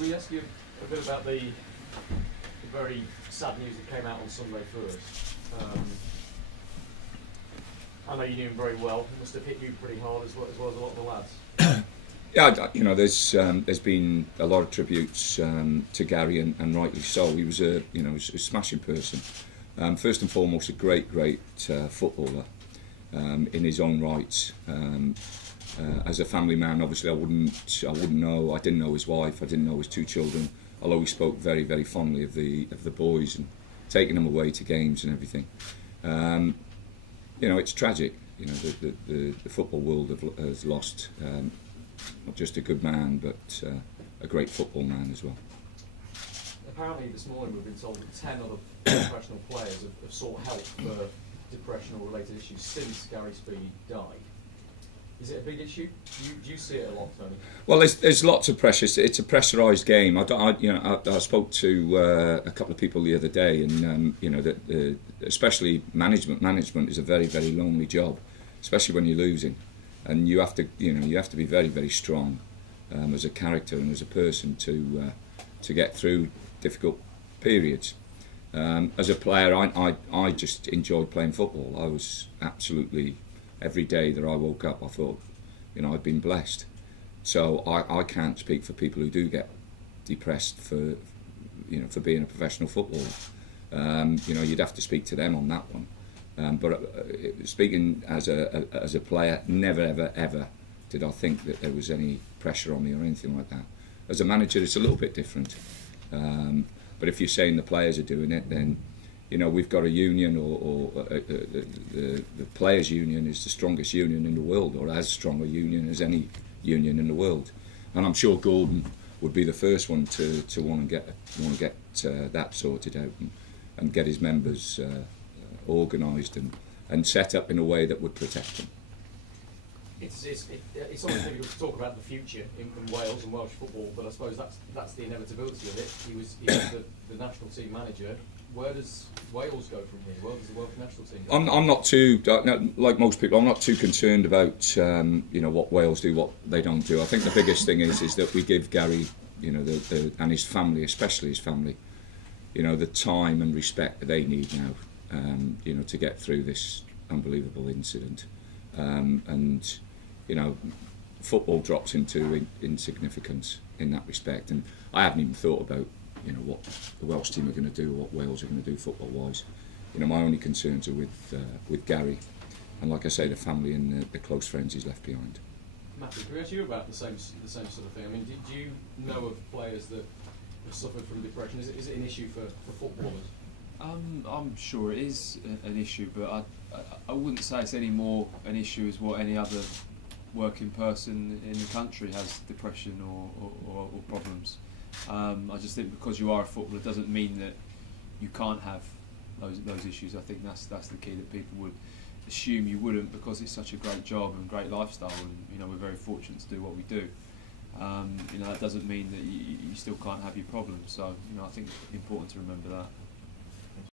we ask you a bit about the very sad news that came out on Sunday first. I know you knew him very well. It must have hit you pretty hard as well as a lot of the lads. Yeah, there's been a lot of tributes to Gary, and rightly so. He was a smashing person. First and foremost, a great footballer in his own right. As a family man, obviously, I wouldn't know. I didn't know his wife. I didn't know his two children. Although he spoke very, very fondly of the boys and taking them away to games and everything. It's tragic. The football world has lost not just a good man, but a great football man as well. Apparently, this morning we've been told that 10 other professional players have sought help for depression or related issues since Gary Speed died. Is it a big issue? Do you see it a lot, Tony? Well, there's lots of pressure. It's a pressurised game. I spoke to a couple of people the other day, and that especially management is a very, very lonely job, especially when you're losing, and you have to be very, very strong as a character and as a person to get through difficult periods. As a player, I just enjoyed playing football. I was absolutely, every day that I woke up, I thought, I'd been blessed. So I can't speak for people who do get depressed for being a professional footballer. You'd have to speak to them on that one. But speaking as a player, never ever did I think that there was any pressure on me or anything like that. As a manager, it's a little bit different. But if you're saying the players are doing it, then we've got a union, or the players' union is the strongest union in the world, or as strong a union as any union in the world. And I'm sure Gordon would be the first one to want to get that sorted out and get his members organised and set up in a way that would protect them. It's always difficult to talk about the future in Wales and Welsh football, but I suppose that's the inevitability of it. He was the national team manager. Where does Wales go from here? Where does the Welsh national team go? I'm not too, like most people, I'm not too concerned about what Wales do, what they don't do. I think the biggest thing is that we give Gary, and his family, especially his family, the time and respect that they need now, to get through this unbelievable incident. Football drops into insignificance in that respect, and I haven't even thought about what the Welsh team are going to do, or what Wales are going to do football-wise. My only concerns are with Gary, and like I say, the family and the close friends he's left behind. Matthew, can we ask you about the same sort of thing? I mean, do you know of players that have suffered from depression? Is it an issue for footballers? I'm sure it is an issue, but I wouldn't say it's any more an issue as what any other working person in the country has depression or problems. I just think because you are a footballer doesn't mean that you can't have those issues. I think that's the key, that people would assume you wouldn't, because it's such a great job and great lifestyle, and we're very fortunate to do what we do. That doesn't mean that you still can't have your problems. So I think it's important to remember that.